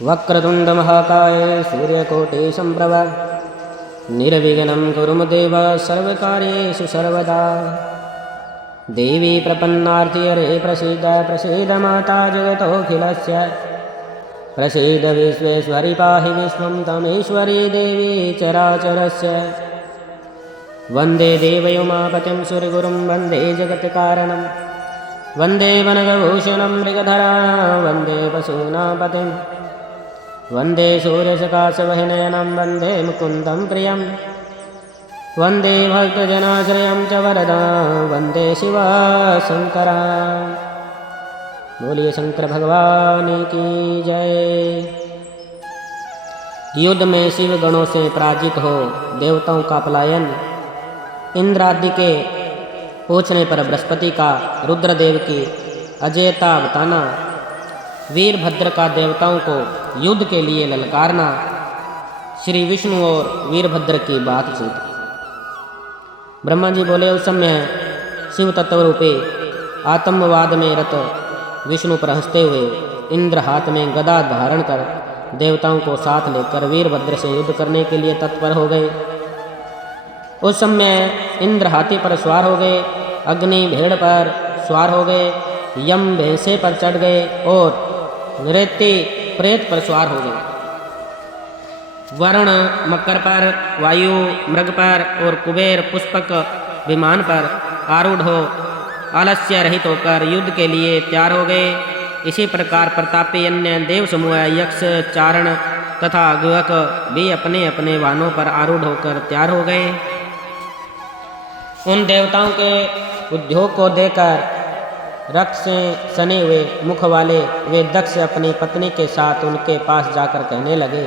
वक्रतुंड महाकाय सूर्यकोटि संप्रभ निर्विघ्नं कुरु देव सर्वकार्येषु सर्वदा। देवी प्रपन्नार्ति हरे प्रसीद प्रसीद माता जगतोऽखिलस्य प्रसीद विश्वेश्वरि पाहि विश्वं तमेश्वरी देवी चराचरस्य। वन्दे देवयुमापतिं सूर्यगुरुं वन्दे जगत्कारणं वन्दे वनगभूषणं मृगधरा वन्दे पशूनापतिं वन्दे सूर्यसकाशवहिनयनं वन्दे मुकुन्दं प्रियं वन्दे भक्तजनाश्रयं च वरदा वन्दे शिवशङ्करा। बोलिए शंकर भगवान की जय। युद्ध में शिव गणों से पराजित हो देवताओं का पलायन, इंद्र आदि के पूछने पर बृहस्पति का रुद्रदेव की अजेयता बताना, वीरभद्र का देवताओं को युद्ध के लिए ललकारना, श्री विष्णु और वीरभद्र की बातचीत। ब्रह्मा जी बोले, उस समय शिव तत्व रूपी आत्मवाद में रत विष्णु पर हंसते हुए इंद्र हाथ में गदा धारण कर देवताओं को साथ लेकर वीरभद्र से युद्ध करने के लिए तत्पर हो गए। उस समय इंद्र हाथी पर सवार हो गए, अग्नि भेड़ पर सवार हो गए, यम भैंसे पर चढ़ गए और नृत्य प्रेत पर सवार हो गए। वरुण मकर पर, वायु मृग पर और कुबेर पुष्पक विमान पर आरूढ़ हो आलस्य रहित होकर युद्ध के लिए तैयार हो गए। इसी प्रकार प्रतापी अन्य देव समूह यक्ष चारण तथा गुहक भी अपने अपने वाहनों पर आरूढ़ होकर तैयार हो गए। उन देवताओं के उद्योग को देखकर रक्त से सने हुए मुख वाले वे दक्ष अपनी पत्नी के साथ उनके पास जाकर कहने लगे।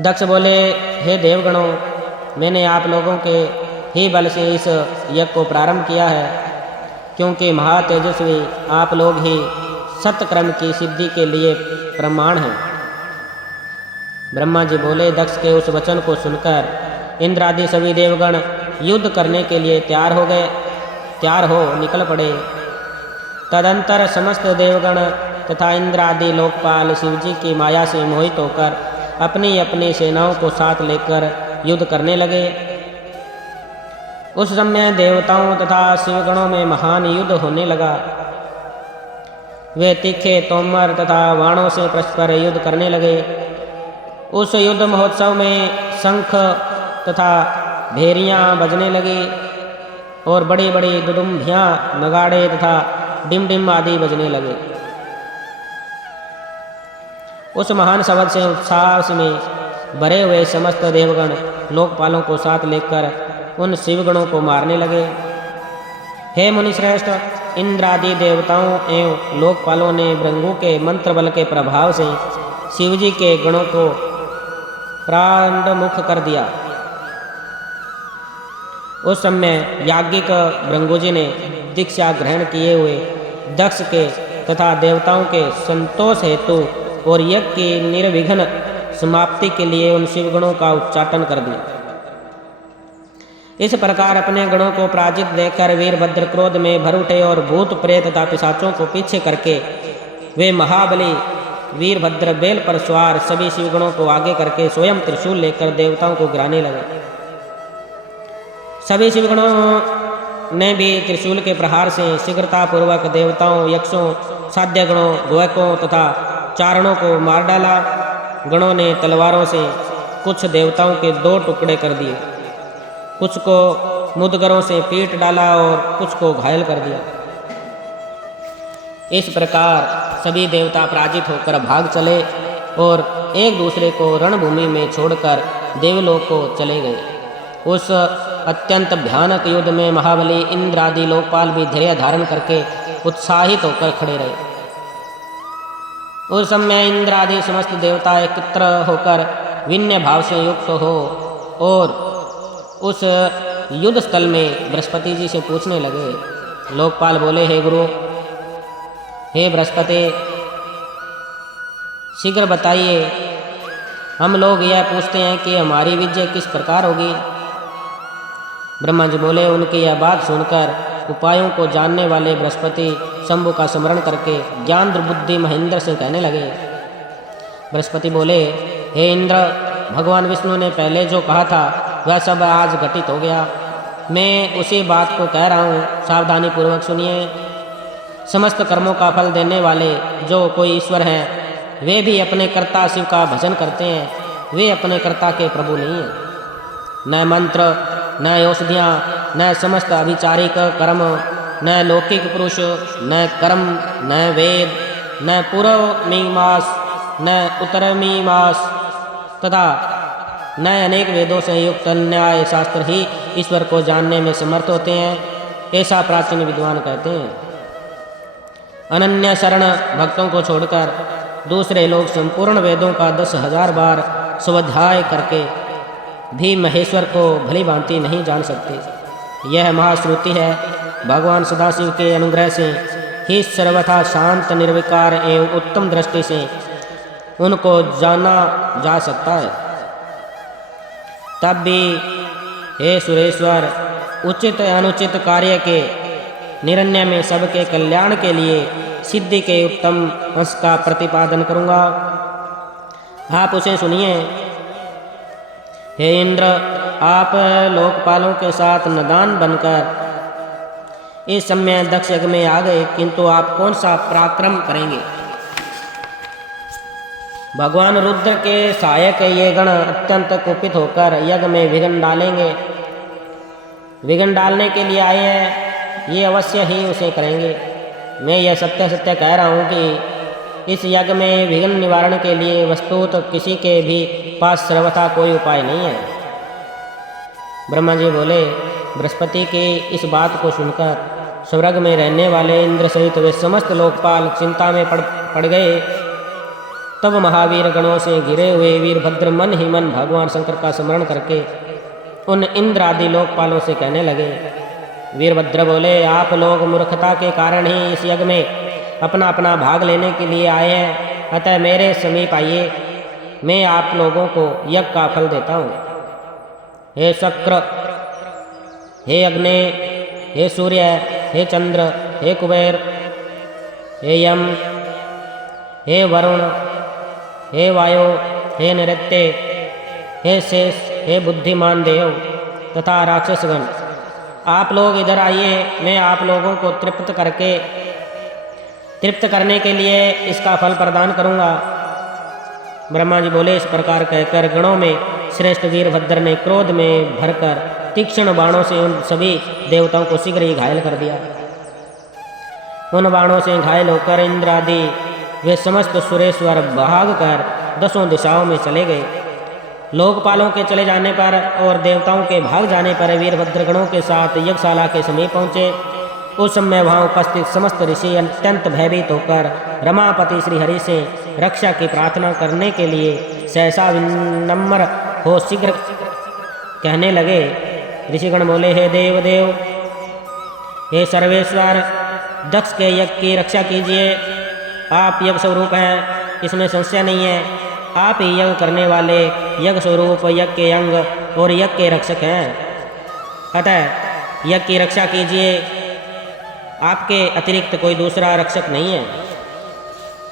दक्ष बोले, हे देवगणों, मैंने आप लोगों के ही बल से इस यज्ञ को प्रारंभ किया है, क्योंकि महातेजस्वी आप लोग ही सत्क्रम की सिद्धि के लिए प्रमाण हैं। ब्रह्मा जी बोले, दक्ष के उस वचन को सुनकर इंद्र आदि सभी देवगण युद्ध करने के लिए तैयार हो निकल पड़े। तदंतर समस्त देवगण तथा इंद्र आदि लोकपाल शिवजी की माया से मोहित होकर अपनी अपनी सेनाओं को साथ लेकर युद्ध करने लगे। उस समय देवताओं तथा शिवगणों में महान युद्ध होने लगा। वे तीखे तोमर तथा वाणों से परस्पर युद्ध करने लगे। उस युद्ध महोत्सव में शंख तथा भेरियां बजने लगी और बड़ी बड़ी दुदुम्भियां, नगाड़े तथा डिमडिम आदि बजने लगे। उस महान शब्द से उत्साह में भरे हुए समस्त देवगण लोकपालों को साथ लेकर उन शिवगणों को मारने लगे। हे मुनिश्रेष्ठ, इंद्र आदि देवताओं एवं लोकपालों ने भृंगु के मंत्र बल के प्रभाव से शिवजी के गणों को प्राणमुख कर दिया। उस समय याज्ञिक भृंगुजी ने दीक्षा ग्रहण किए हुए दक्ष के तथा देवताओं के संतोष हेतु और यज्ञ की निर्विघ्न समाप्ति के लिए उन शिवगणों का उच्चाटन कर दिया। इस प्रकार अपने गणों को पराजित देखकर वीरभद्र क्रोध में भर उठे और भूत प्रेत तथा पिशाचों को पीछे करके वे महाबली वीरभद्र बेल पर सवार सभी शिवगणों को आगे करके स्वयं त्रिशूल लेकर देवताओं को गिराने लगे। सभी शिवगणों ने भी त्रिशूल के प्रहार से शीघ्रतापूर्वक देवताओं, यक्षों, साध्य गणों, गुहकों तथा चारणों को मार डाला। गणों ने तलवारों से कुछ देवताओं के 2 टुकड़े कर दिए, कुछ को मुदगरों से पीट डाला और कुछ को घायल कर दिया। इस प्रकार सभी देवता पराजित होकर भाग चले और एक दूसरे को रणभूमि में छोड़कर देवलोक को चले गए। उस अत्यंत भयानक युद्ध में महाबली इंद्र आदि लोकपाल भी धैर्य धारण करके उत्साहित होकर खड़े रहे। उस समय इंद्र आदि समस्त देवता एकत्र होकर विनय भाव से युक्त हो और उस युद्ध स्थल में बृहस्पति जी से पूछने लगे। लोकपाल बोले, हे गुरु, हे बृहस्पति, शीघ्र बताइए, हम लोग यह पूछते हैं कि हमारी विजय किस प्रकार होगी। ब्रह्मा जी बोले, उनकी यह बात सुनकर उपायों को जानने वाले बृहस्पति शंभु का स्मरण करके ज्ञान बुद्धि महेंद्र से कहने लगे। बृहस्पति बोले, हे इंद्र, भगवान विष्णु ने पहले जो कहा था वह सब आज घटित हो गया। मैं उसी बात को कह रहा हूँ, सावधानी पूर्वक सुनिए। समस्त कर्मों का फल देने वाले जो कोई ईश्वर हैं, वे भी अपने कर्ता शिव का भजन करते हैं। वे अपने कर्ता के प्रभु नहीं हैं। न मंत्र, न औषधियाँ, न समस्त अभिचारिक कर्म, न लौकिक पुरुष, न कर्म, न वेद, न पूर्व मीमांस, न उत्तर मीमांस तथा न अनेक वेदों से युक्त न्याय शास्त्र ही ईश्वर को जानने में समर्थ होते हैं, ऐसा प्राचीन विद्वान कहते हैं। अनन्य शरण भक्तों को छोड़कर दूसरे लोग संपूर्ण वेदों का 10,000 बार स्वाध्याय करके भी महेश्वर को भली भांति नहीं जान सकते। यह महाश्रुति है। भगवान सदाशिव के अनुग्रह से ही सर्वथा शांत निर्विकार एवं उत्तम दृष्टि से उनको जाना जा सकता है। तब भी हे सुरेश्वर, उचित अनुचित कार्य के निरन्य में सबके कल्याण के लिए सिद्धि के उत्तम अंश का प्रतिपादन करूंगा। आप उसे सुनिए। हे इंद्र, आप लोकपालों के साथ नदान बनकर इस समय दक्ष यज्ञ में आ गए, किंतु आप कौन सा पराक्रम करेंगे? भगवान रुद्र के सहायक ये गण अत्यंत कुपित होकर यज्ञ में विघ्न डालेंगे। विघ्न डालने के लिए आए हैं, ये अवश्य ही उसे करेंगे। मैं यह सत्य सत्य कह रहा हूँ कि इस यज्ञ में विघ्न निवारण के लिए वस्तुतः किसी के भी पास सर्वथा कोई उपाय नहीं है। ब्रह्मा जी बोले, बृहस्पति की इस बात को सुनकर स्वर्ग में रहने वाले इंद्र सहित वे समस्त लोकपाल चिंता में पड़ गए। तब महावीर गणों से घिरे हुए वीरभद्र मन ही मन भगवान शंकर का स्मरण करके उन इंद्र आदि लोकपालों से कहने लगे। वीरभद्र बोले, आप लोग मूर्खता के कारण ही इस यज्ञ में अपना अपना भाग लेने के लिए आए हैं, अतः मेरे समीप आइए, मैं आप लोगों को यज्ञ का फल देता हूँ। हे शक्र, हे अग्नि, हे सूर्य, हे चंद्र, हे कुबेर, हे यम, हे वरुण, हे वायु, हे नृत्य, हे शेष, हे बुद्धिमान देव तथा राक्षसगण, आप लोग इधर आइए। मैं आप लोगों को तृप्त करने के लिए इसका फल प्रदान करूंगा। ब्रह्मा जी बोले, इस प्रकार कहकर गणों में श्रेष्ठ वीरभद्र ने क्रोध में भरकर तीक्ष्ण बाणों से उन सभी देवताओं को शीघ्र ही घायल कर दिया। उन बाणों से घायल होकर इंद्र आदि वे समस्त सुरेश्वर भाग कर 10 दिशाओं में चले गए। लोकपालों के चले जाने पर और देवताओं के भाग जाने पर वीरभद्र गणों के साथ यज्ञशाला के समीप पहुँचे। उस समय वहाँ उपस्थित समस्त ऋषि अत्यंत भयभीत होकर रमापति श्री हरि से रक्षा की प्रार्थना करने के लिए सहसा विनम्र हो शीघ्र कहने लगे। ऋषिगण बोले, हे देव, हे सर्वेश्वर, दक्ष के यज्ञ की रक्षा कीजिए। आप यज्ञ स्वरूप हैं, इसमें संशय नहीं है। आप ही यज्ञ करने वाले, यज्ञ स्वरूप, यज्ञ के अंग और यज्ञ के रक्षक हैं। अतः यज्ञ की रक्षा कीजिए, आपके अतिरिक्त कोई दूसरा रक्षक नहीं है।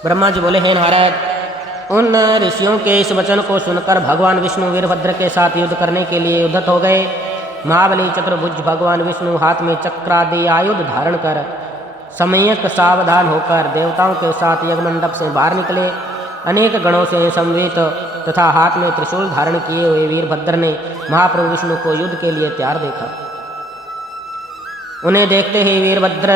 ब्रह्मा जी बोले, हे नारद, उन ऋषियों के इस वचन को सुनकर भगवान विष्णु वीरभद्र के साथ युद्ध करने के लिए उद्धत हो गए। महाबली चतुर्भुज भगवान विष्णु हाथ में चक्र आदि आयुध धारण कर सम्यक सावधान होकर देवताओं के साथ यज्ञमंडप से बाहर निकले। अनेक गणों से संवित तथा हाथ में त्रिशूल धारण किए हुए वीरभद्र ने महाप्रभु विष्णु को युद्ध के लिए तैयार देखा। उन्हें देखते ही वीरभद्र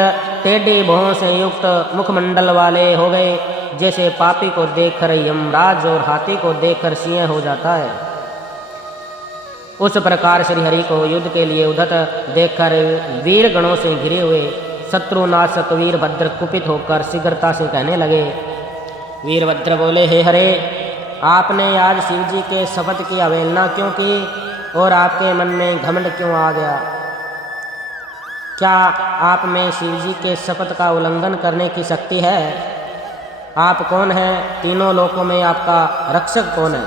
टेढ़ी भौहों से युक्त मुखमंडल वाले हो गए, जैसे पापी को देखकर यमराज और हाथी को देखकर सिंह हो जाता है। उस प्रकार श्री हरि को युद्ध के लिए उद्धत देखकर वीर गणों से घिरे हुए शत्रुनाशक वीरभद्र कुपित होकर शीघ्रता से कहने लगे। वीरभद्र बोले, हे हरे, आपने आज शिव जी के शपथ की अवहेलना क्यों की और आपके मन में घमंड क्यों आ गया? क्या आप में शिव जी के शपथ का उल्लंघन करने की शक्ति है? आप कौन हैं? तीनों लोकों में आपका रक्षक कौन है?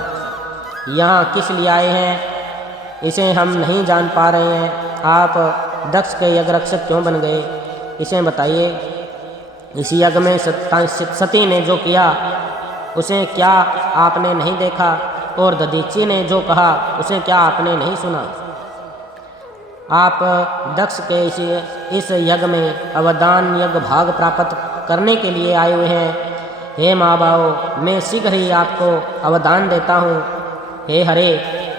यहाँ किस लिए आए हैं, इसे हम नहीं जान पा रहे हैं। आप दक्ष के यज्ञरक्षक क्यों बन गए, इसे बताइए। इस यज्ञ में सती ने जो किया उसे क्या आपने नहीं देखा, और दधीची ने जो कहा उसे क्या आपने नहीं सुना। आप दक्ष के इस यज्ञ में अवदान यज्ञ भाग प्राप्त करने के लिए आए हुए हैं। हे माँ बाओ, मैं शीघ्र ही आपको अवदान देता हूँ। हे हरे,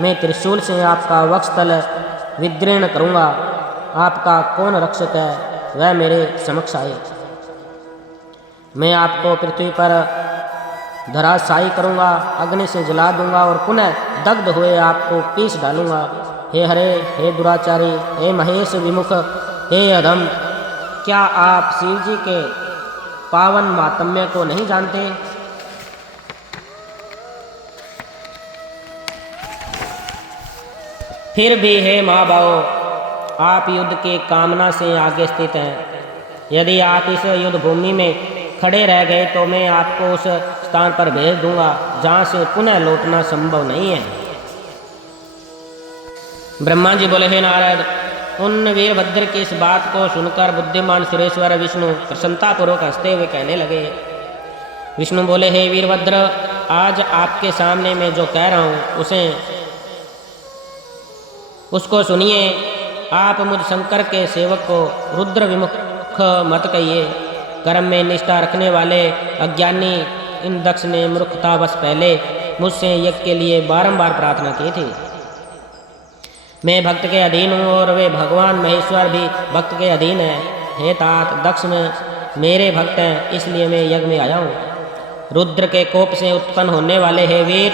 मैं त्रिशूल से आपका वक्षस्थल विदीर्ण करूँगा। आपका कौन रक्षक है, वह मेरे समक्ष आए। मैं आपको पृथ्वी पर धराशायी करूँगा, अग्नि से जला दूंगा और पुनः दग्ध हुए आपको पीस डालूंगा। हे हरे, हे दुराचारी, हे महेश विमुख, हे अधम, क्या आप शिव जी के पावन मातम्य को नहीं जानते। फिर भी हे माँ बाओ, आप युद्ध की कामना से आगे स्थित हैं। यदि आप इस युद्ध भूमि में खड़े रह गए तो मैं आपको उस स्थान पर भेज दूंगा जहाँ से पुनः लौटना संभव नहीं है। ब्रह्मा जी बोले, हे नारद, उन वीरभद्र की इस बात को सुनकर बुद्धिमान सुरेश्वर विष्णु प्रसन्नतापूर्वक हंसते हुए कहने लगे। विष्णु बोले, हे वीरभद्र, आज आपके सामने मैं जो कह रहा हूँ उसको सुनिए। आप मुझ शंकर के सेवक को रुद्र विमुख मत कहिए। कर्म में निष्ठा रखने वाले अज्ञानी इन दक्ष ने मूर्खतावश पहले मुझसे यज्ञ के लिए बारंबार प्रार्थना की थी। मैं भक्त के अधीन हूँ और वे भगवान महेश्वर भी भक्त के अधीन हैं। हे तात, दक्ष में मेरे भक्त हैं, इसलिए मैं यज्ञ में आया हूँ। रुद्र के कोप से उत्पन्न होने वाले हे वीर,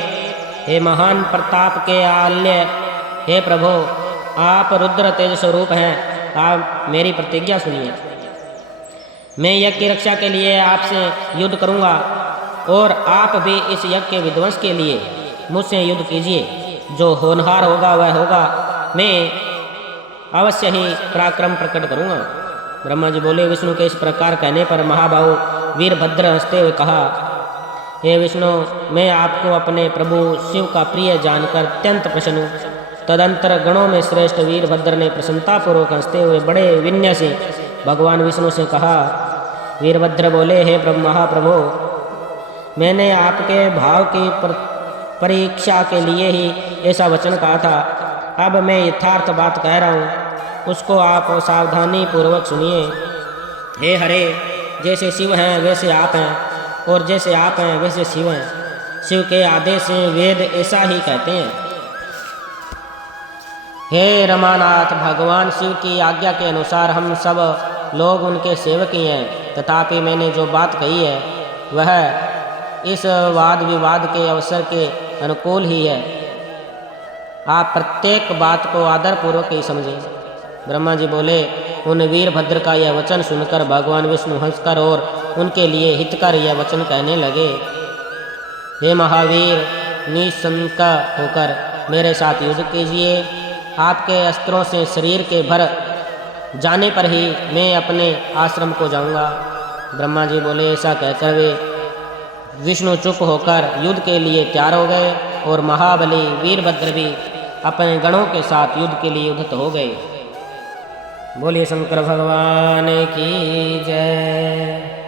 हे महान प्रताप के आल्य, हे प्रभु, आप रुद्र तेज स्वरूप हैं। आप मेरी प्रतिज्ञा सुनिए। मैं यज्ञ की रक्षा के लिए आपसे युद्ध करूँगा और आप भी इस यज्ञ के विध्वंस के लिए मुझसे युद्ध कीजिए। जो होनहार होगा वह होगा, मैं अवश्य ही पराक्रम प्रकट करूँगा। ब्रह्मा जी बोले, विष्णु के इस प्रकार कहने पर महाबाहु वीरभद्र हंसते हुए कहा, हे विष्णु, मैं आपको अपने प्रभु शिव का प्रिय जानकर अत्यंत प्रसन्न हूँ। तदंतर गणों में श्रेष्ठ वीरभद्र ने प्रसन्नतापूर्वक हंसते हुए बड़े विनय से भगवान विष्णु से कहा। वीरभद्र बोले, हे महाप्रभु, मैंने आपके भाव की परीक्षा के लिए ही ऐसा वचन कहा था। अब मैं यथार्थ बात कह रहा हूँ, उसको आप सावधानी पूर्वक सुनिए। हे हरे, जैसे शिव हैं वैसे आप हैं, और जैसे आप हैं वैसे शिव हैं। शिव के आदेश से वेद ऐसा ही कहते हैं। हे रमानाथ, भगवान शिव की आज्ञा के अनुसार हम सब लोग उनके सेवक ही हैं। तथापि मैंने जो बात कही है वह इस वाद विवाद के अवसर के अनुकूल ही है। आप प्रत्येक बात को आदरपूर्वक ही समझें। ब्रह्मा जी बोले, उन वीरभद्र का यह वचन सुनकर भगवान विष्णु हंसकर और उनके लिए हितकर यह वचन कहने लगे। हे महावीर, निशंका होकर मेरे साथ युद्ध कीजिए। आपके अस्त्रों से शरीर के भर जाने पर ही मैं अपने आश्रम को जाऊंगा। ब्रह्मा जी बोले, ऐसा कहकर वे विष्णु चुप होकर युद्ध के लिए तैयार हो गए और महाबली वीरभद्र भी अपने गणों के साथ युद्ध के लिए उद्धत हो गए। बोलिए शंकर भगवान की जय।